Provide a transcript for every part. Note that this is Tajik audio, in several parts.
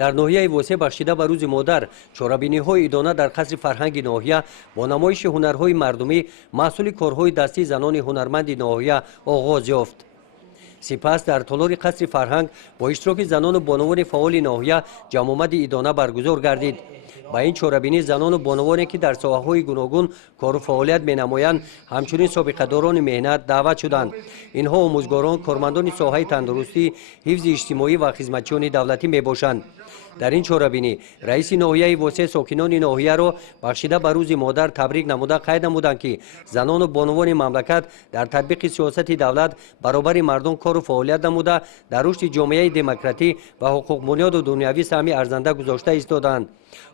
дар ноҳияи восеъ бахшида ба рӯзи модар чорабиниҳои идона дар қасри фарҳанги ноҳия бо намоиши ҳунарҳои мардумӣ маҳсули корҳои дастии занони ҳунарманди ноҳия оғоз ёфт. сипас дар толори қасри фарҳанг бо иштироки занону бонувони фаъоли ноҳия ҷамъомади идона баргузор гардид. ба ин чорабинӣ занону бонувоне ки дар соҳаҳои гуногун кору фаъолият менамоянд ҳамчунин собиқадорони меҳнат даъват шуданд. инҳо омӯзгорон, кормандони соҳаи тандурустӣ, ҳифзи иҷтимоӣ ва хизматчиёни давлатӣ мебошанд. дар ин чорабинӣ раиси ноҳияи восеъ сокинони ноҳияро бахшида ба рӯзи модар табрик намуда қайд намуданд ки занону бонувони мамлакат дар татбиқи сиёсати давлат баробари мардум кору фаъолият намуда дар рушди ҷомеаи демократӣ ва ҳуқуқбунёду дунявӣ саҳми арзанда гузошта истодаанд.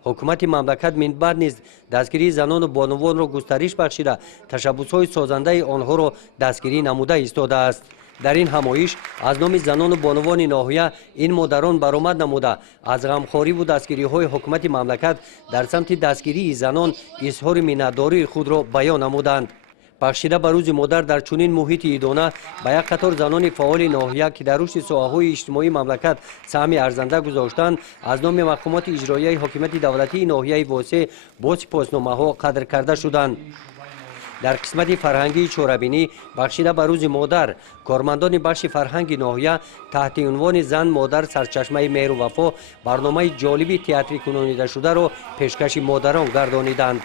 ҳукумати мамлакат минбаъд низ дастгирии занону бонувонро густариш бахшида ташаббусҳои созандаи онҳоро дастгирӣ намуда истодааст. дар ин ҳамоиш аз номи занону бонувони ноҳия ин модарон баромад намуда аз ғамхориву дастгириҳои ҳукумати мамлакат дар самти дастгирии занон изҳори миннатдории худро баён намуданд. бахшида ба рӯзи модар дар чунин муҳити идона ба як қатор занони фаъоли ноҳия ки дар рушди соҳаҳои иҷтимоии мамлакат саҳми арзанда гузоштанд аз номи мақомоти иҷроияи ҳокимияти давлатии ноҳияи восеъ бо сипосномаҳо қадр карда шуданд. дар қисмати фарҳангии чорабинӣ бахшида ба рӯзи модар кормандони бахши фарҳанги ноҳия таҳти унвони зан модар сарчашмаи меҳру вафо барномаи ҷолиби театрӣ кунонидашударо пешкаши модарон гардониданд.